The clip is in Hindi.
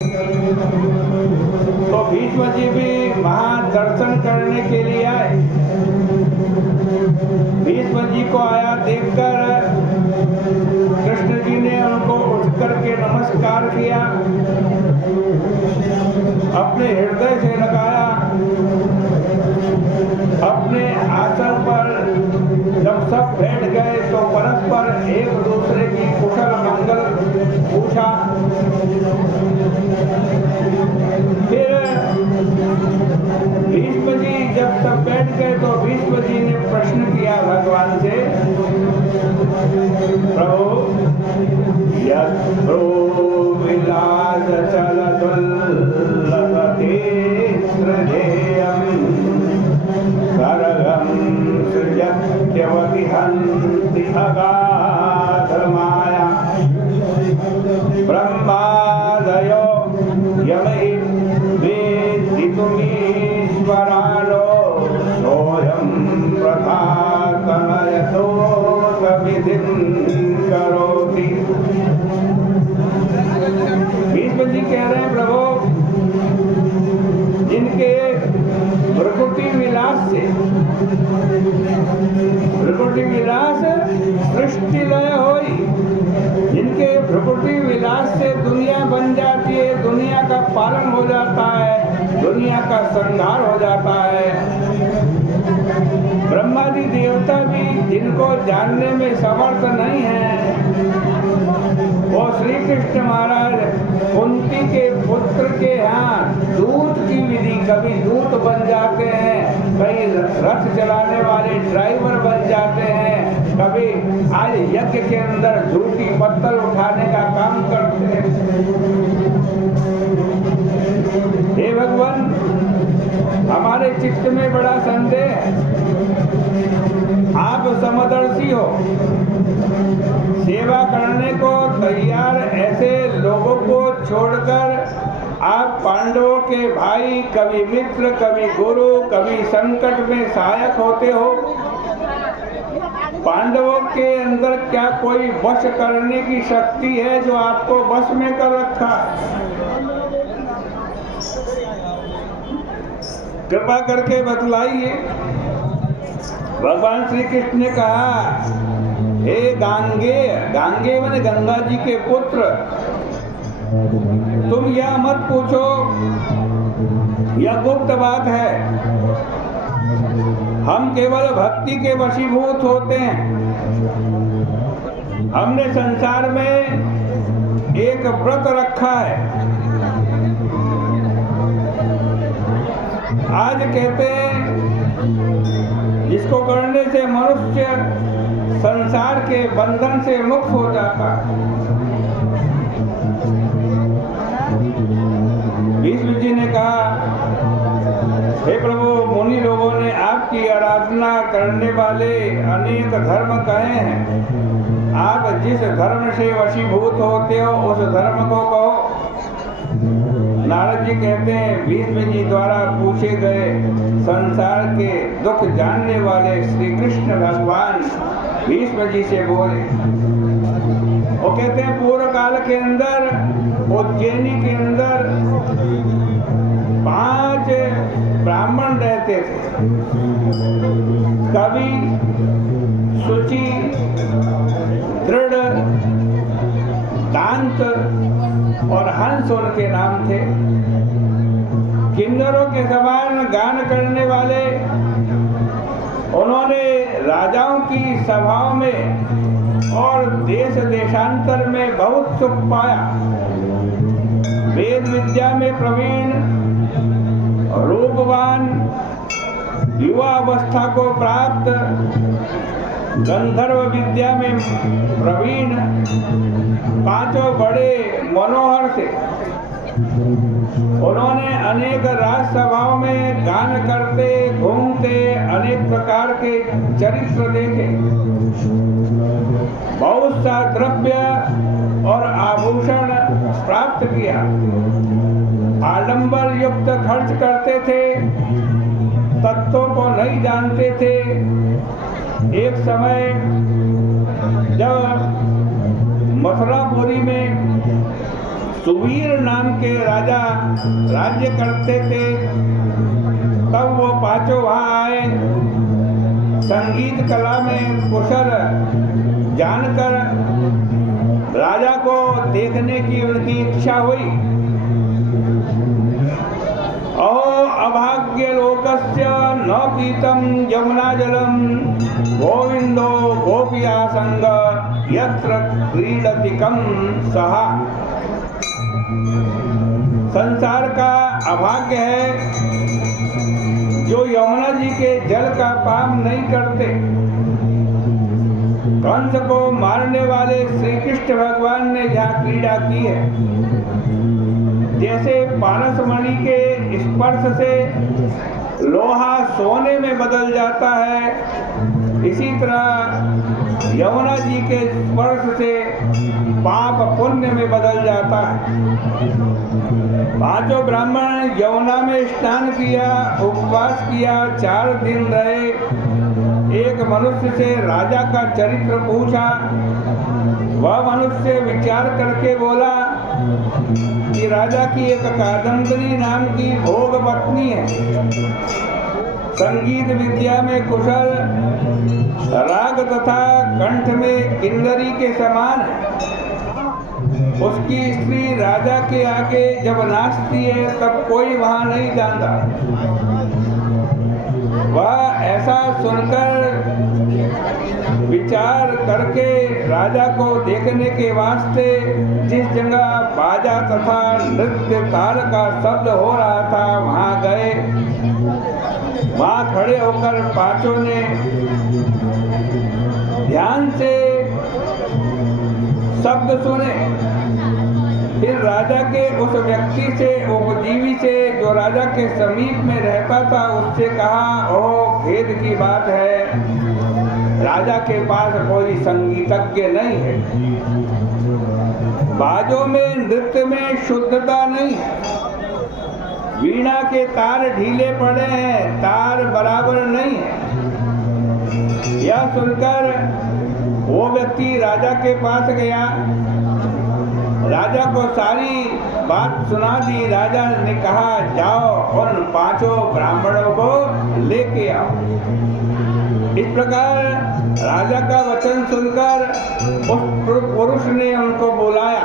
तो भीष्म जी भी वहां दर्शन करने के लिए आए। भीष्म जी को आया देखकर कृष्ण जी ने उनको उठ करके नमस्कार किया, अपने हृदय से लगाया। अपने आसन पर जब सब बैठ गए तो परस्पर एक दूसरे की कुशल मंगल पूछा। फिर भीष्म जी जब सब बैठ गए तो भीष्म जी ने प्रश्न किया भगवान से, प्रभु यत्रो विलास चलदुल्लभते सृजेयम् सर्वं सृजत्यवतिहन्ति अगाधमाया ब्रह्मादयो यमहि वेदितुमीश्वरानो सोऽयं प्रथातमयतो विधिं करोति। भीष्म जी कह रहे हैं, प्रभु जिनके भ्रकुटी विलास सृष्टि लय होई, जिनके भ्रकुटी विलास से दुनिया बन जाती है, दुनिया का पालन हो जाता है, दुनिया का संहार हो जाता है। ब्रह्मादि देवता भी जिनको जानने में समर्थ नहीं है, वो श्री कृष्ण महाराज कुंती के पुत्र के यहाँ दूत की विधि, कभी दूत बन जाते हैं, कभी रथ चलाने वाले ड्राइवर बन जाते हैं, कभी आज यज्ञ के अंदर झूठी पत्तल उठाने का काम करते हैं। हे भगवान, हमारे चित्त में बड़ा संदेह है। आप समदर्शी हो, सेवा करने को तैयार ऐसे लोगों को छोड़कर आप पांडवों के भाई, कभी मित्र, कभी गुरु, कभी संकट में सहायक होते हो। पांडवों के अंदर क्या कोई वश करने की शक्ति है जो आपको वश में कर रखा? कृपा करके बतलाइए। भगवान श्री कृष्ण ने कहा, हे गांगेय, गांगेय माने गंगा जी के पुत्र, तुम यह मत पूछो, यह गुप्त बात है। हम केवल भक्ति के वशीभूत होते हैं। हमने संसार में एक व्रत रखा है। आज कहते हैं जिसको करने से मनुष्य संसार के बंधन से मुक्त हो जाता है। भीष्म जी ने कहा, हे प्रभु, मुनि लोगों ने आपकी आराधना करने वाले अनेक धर्म कहे हैं। आप जिस धर्म से वशीभूत होते हो उस धर्म को कहो। नारद जी कहते हैं, भीष्म जी द्वारा पूछे गए संसार के दुख जानने वाले श्री कृष्ण भगवान भीष्म जी से बोले। वो कहते हैं, पूर्व काल के अंदर उज्जैनी के अंदर 5 ब्राह्मण रहते थे। कवि, शुचि, दृढ़, दांत और हंस उनके नाम थे। किन्नरों के समान गान करने वाले। उन्होंने राजाओं की सभाओं में और देश देशांतर में बहुत सुख पाया। वेद विद्या में प्रवीण, रूपवान, युवा अवस्था को प्राप्त, गंधर्व विद्या में प्रवीण, 5 बड़े मनोहर थे। उन्होंने अनेक राजसभाओं में गान करते घूमते अनेक प्रकार के चरित्र देखे। बहुत सा द्रव्य और आभूषण प्राप्त किया। आडंबर युक्त खर्च करते थे, तत्वों को नहीं जानते थे। एक समय जब मथुरापुरी में सुवीर नाम के राजा राज्य करते थे। तब वो पांचों वहां आए। संगीत कला में कुशल जानकर राजा को देखने की उनकी इच्छा हुई। अहो अभाग्य लोकस्य न पीतम यमुना जलम गोविंदो गोपिया संग यत्र क्रीडतिकम सहा। संसार का अभाग्य है जो यमुना जी के जल का पान नहीं करते। कंस को मारने वाले श्री कृष्ण भगवान ने जहाँ क्रीड़ा की है, जैसे पारसमणि के स्पर्श से लोहा सोने में बदल जाता है, इसी तरह यमुना जी के स्पर्श से पाप पुण्य में बदल जाता है। पांचों ब्राह्मण यमुना में स्नान किया, उपवास किया, 4 दिन रहे। एक मनुष्य से राजा का चरित्र पूछा। वह मनुष्य विचार करके बोला कि राजा की एक कादंबरी नाम की भोग पत्नी है, संगीत विद्या में कुशल, राग तथा कंठ में किन्नरी के समान है। उसकी स्त्री राजा के आगे जब नाचती है तब कोई वहां नहीं जाता। वह ऐसा सुनकर विचार करके राजा को देखने के वास्ते जिस जगह बाजा तथा नृत्य ताल का शब्द हो रहा था वहां गए। वहां खड़े होकर पांचों ने ध्यान से शब्द सुने। फिर राजा के उस व्यक्ति से, उपजीवी से, जो राजा के समीप में रहता था, उससे कहा, ओह खेद की बात है, राजा के पास कोई संगीतज्ञ नहीं है। बाजों में, नृत्य में शुद्धता नहीं है। वीणा के तार ढीले पड़े हैं, तार बराबर नहीं है। यह सुनकर वो व्यक्ति राजा के पास गया, राजा को सारी बात सुना दी। राजा ने कहा, जाओ उन पांचों ब्राह्मणों को लेके आओ। इस प्रकार राजा का वचन सुनकर उस पुरुष ने उनको बुलाया।